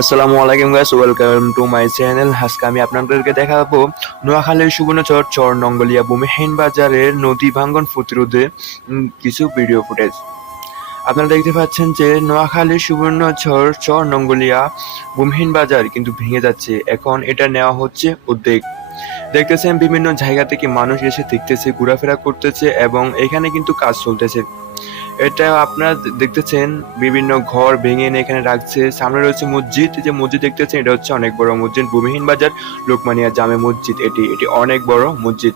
আসসালামু আলাইকুম guys welcome to my channel আজকে আমি আপনাদেরকে দেখাবো নোয়াখালীর সুবর্ণচর চর নঙ্গলিয়া ভূমিহীন বাজারের নদী ভাঙ্গন প্রতিরোধে কিছু ভিডিও ফুটেজ আপনারা দেখতে পাচ্ছেন যে নোয়াখালীর সুবর্ণচর চর নঙ্গলিয়া ভূমিহীন বাজার কিন্তু ভেঙে যাচ্ছে। এখন এটা নেওয়া হচ্ছে উদ্যোগ দেখতেছেন বিভিন্ন জায়গা থেকে মানুষ এসে দেখতেছে, ঘোরাফেরা করতেছে এবং এখানে কিন্তু কাজ চলতেছে। এটা আপনারা দেখতেছেন, বিভিন্ন ঘর ভেঙে এনে এখানে রাখছে। সামনে রয়েছে মসজিদ যে মসজিদ দেখতেছেন এটা হচ্ছে অনেক বড় মসজিদ, ভূমিহীন বাজার, লোকমানিয়া জামে মসজিদ। এটি এটি অনেক বড় মসজিদ।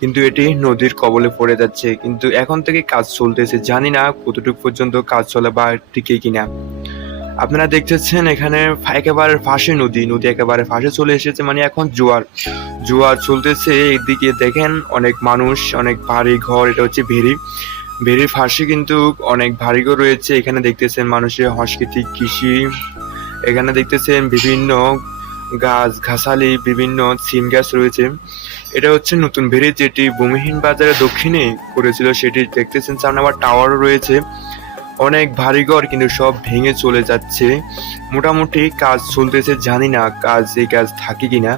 কিন্তু এটি নদীর কবলে পড়ে যাচ্ছে। কিন্তু এখন থেকে কাজ চলতেছে। জানি না কতটুকু পর্যন্ত কাজ চলে বা টিকে কিনা। আপনারা দেখতেছেন এখানে একেবারে ফাঁসে নদী। নদী একেবারে ফাঁসে চলে এসেছে মানে এখন জোয়ার। জোয়ার চলতেছে। এদিকে দেখেন অনেক মানুষ, অনেক বাড়ি ঘর এটা হচ্ছে ভেরি ভেরির ফাঁসে কিন্তু অনেক বাড়িঘর রয়েছে। এখানে দেখতেছেন মানুষের সংস্কৃতি কৃষি, এখানে দেখতেছেন বিভিন্ন গাছ, ঘাসালি, বিভিন্ন সিম গাছ রয়েছে। এটা হচ্ছে নতুন ভেরি যেটি ভূমিহীন বাজারে দক্ষিণে করেছিল, সেটি দেখতেছেন সামনে আবার টাওয়ারও রয়েছে। অনেক ভারী ঘর কিন্তু সব ভেঙে চলে যাচ্ছে। মোটামুটি কাজ চলতেছে, জানি না কাজ এই কাজ থাকে কিনা।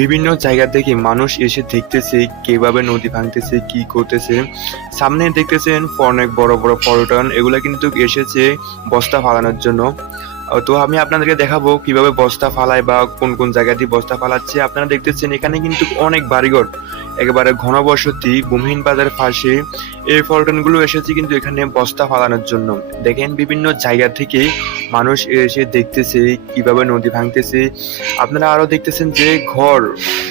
বিভিন্ন জায়গা থেকে মানুষ এসে দেখতেছে কীভাবে নদী ভাঙতেছে, কি করতেছে। সামনে দেখতেছেন অনেক বড় বড় পর্যটন, এগুলা কিন্তু এসেছে বস্তা ফালানোর জন্য। তো আমি আপনাদেরকে দেখাবো কীভাবে বস্তা ফালায় বা কোন কোন জায়গা দিয়ে বস্তা ফালাচ্ছে। আপনারা দেখতেছেন এখানে কিন্তু অনেক বাড়িঘর, একেবারে ঘনবসতি, ভূমিহীন বাজারের পাশে। এই পর্যটনগুলো এসেছে কিন্তু এখানে বস্তা ফালানোর জন্য। দেখেন বিভিন্ন জায়গা থেকে মানুষ এসে দেখতেছে, কীভাবে নদী ভাঙতেছে। আপনারা আরও দেখতেছেন যে ঘর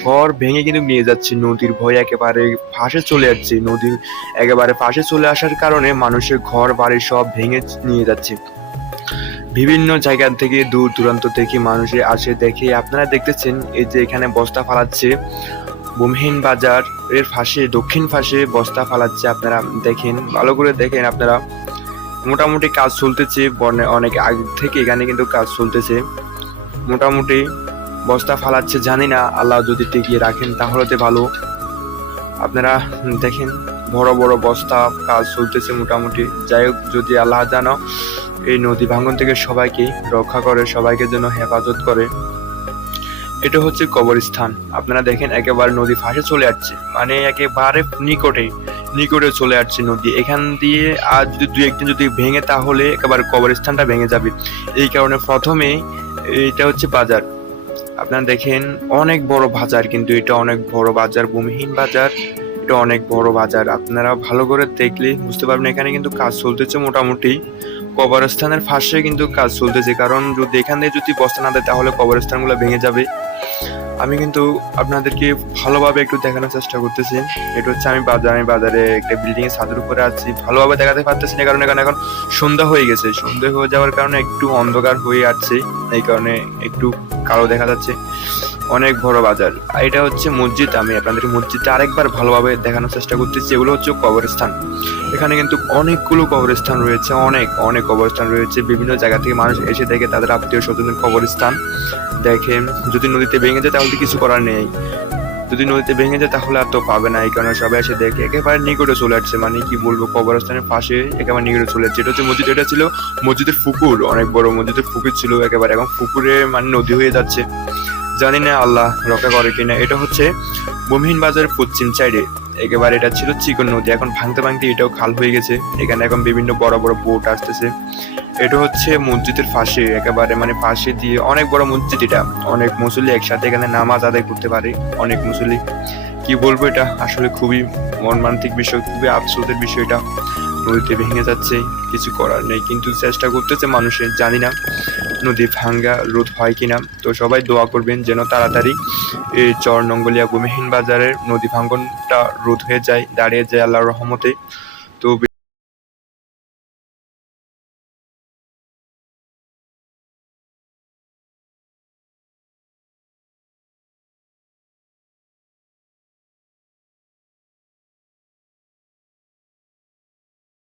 ঘর ভেঙে কিন্তু নিয়ে যাচ্ছে নদীর ভয় একেবারে ফাঁসে চলে যাচ্ছে নদীর একেবারে পাশে চলে আসার কারণে মানুষের ঘর, বাড়ি সব ভেঙে নিয়ে যাচ্ছে। বিভিন্ন জায়গা থেকে, দূর দূরান্ত থেকে মানুষে আসে দেখে। আপনারা দেখতেছেন এই যে এখানে বস্তা ফালাচ্ছে। ভূমিহীন বাজার এর পাশে দক্ষিণ পাশে বস্তা ফালাচ্ছে। আপনারা দেখেন, ভালো করে দেখেন আপনারা। মোটামুটি কাজ চলতেছে, বনে- অনেক আগে থেকে এখানে কিন্তু কাজ চলতেছে। মোটামুটি বস্তা ফালাচ্ছে, জানি না, আল্লাহ যদি টিকিয়ে রাখেন তাহলে ভালো। আপনারা দেখেন, বড় বড় বস্তা কাজ চলতেছে মোটামুটি। যাই হোক, যদি আল্লাহ জানো, এই নদী ভাঙ্গন থেকে সবাইকে রক্ষা করে, সবাইকে যেন হেফাজত করে। এটা হচ্ছে কবরস্থান। আপনারা দেখেন, একেবারে নদী ফাঁসে চলে যাচ্ছে মানে একেবারে নিকটে। নিকটে চলে আসছে নদী। এখান দিয়ে আর যদি দু একদিন যদি ভেঙে তাহলে একেবারে কবরস্থানটা ভেঙে যাবে। এই কারণে প্রথমে এটা হচ্ছে বাজার। আপনারা দেখেন অনেক বড় বাজার কিন্তু এটা অনেক বড় বাজার, ভূমিহীন বাজার। এটা অনেক বড় বাজার। আপনারা ভালো করে দেখলে বুঝতে পারবেন এখানে কিন্তু কাজ চলতেছে মোটামুটি। কবরস্থানের ফাঁসে কিন্তু কাজ চলতেছে। কারণ যদি এখান থেকে যদি বস্তা না দেয় তাহলে কবরস্থানগুলো ভেঙে যাবে। আমি কিন্তু আপনাদেরকে ভালোভাবে একটু দেখানোর চেষ্টা করতেছি। এটা হচ্ছে আমি বাজার আমি বাজারে একটা বিল্ডিং এর ছাদের উপরে আছি। ভালোভাবে দেখাতে পারতেছি না, কারণ এখানে এখন সন্ধ্যা হয়ে গেছে। সন্ধ্যা হয়ে যাওয়ার কারণে একটু অন্ধকার হয়ে আছে এই কারণে একটু কালো দেখা যাচ্ছে অনেক বড় বাজার। আর এটা হচ্ছে মসজিদ। আমি আপনাদের মসজিদটা আরেকবার ভালোভাবে দেখানোর চেষ্টা করতেছি। এগুলো হচ্ছে কবরস্থান। এখানে কিন্তু অনেকগুলো কবরস্থান রয়েছে। অনেক অনেক কবরস্থান রয়েছে। বিভিন্ন জায়গা থেকে মানুষ এসে দেখে তাদের আত্মীয় স্বজনের কবরস্থান দেখে। যদি নদীতে ভেঙে যায়, তাহলে কিছু করার নেই। যদি নদীতে ভেঙে যায় তাহলে আর তো পাবে না, এই কারণে সবাই এসে দেখে একেবারে নিকটে চলে আসছে। মানে কি বলব, কবরস্থানের পাশে একেবারে নিকটে চলে যাচ্ছে এটা হচ্ছে মসজিদ, এটা ছিল মসজিদের পুকুর, অনেক বড় মসজিদের পুকুর ছিল একেবারে, এবং পুকুরে মানে নদী হয়ে যাচ্ছে। জানি না আল্লাহ রক্ষা করে কিনা। এটা হচ্ছে বমিহীন বাজারের পশ্চিম সাইডে একেবারে এটা ছিল চিকন নদী। এখন ভাঙতে ভাঙতে এটাও খাল হয়ে গেছে। এখানে এখন বিভিন্ন বড় বড় বোট আসতেছে। এটা হচ্ছে মসজিদের পাশে, একেবারে মানে পাশে দিয়ে অনেক বড় মসজিদ এটা। অনেক মুসল্লি একসাথে এখানে নামাজ আদায় করতে পারে, অনেক মুসল্লি। কি বলব এটা? আসলে খুবই মর্মান্তিক বিষয়, খুবই আফসোসের বিষয় এটা। নদীতে ভেঙে যাচ্ছে, কিছু করার নেই। কিন্তু চেষ্টা করতেছে মানুষের জানি না নদী ভাঙ্গা রোধ হয় কিনা। তো সবাই দোয়া করবেন যেন তাড়াতাড়ি চর নঙ্গলিয়া গুমেহীন বাজারের নদী ভাঙ্গনটা রোধ হয়ে যায় দাঁড়িয়ে যায় আল্লাহর রহমতে তো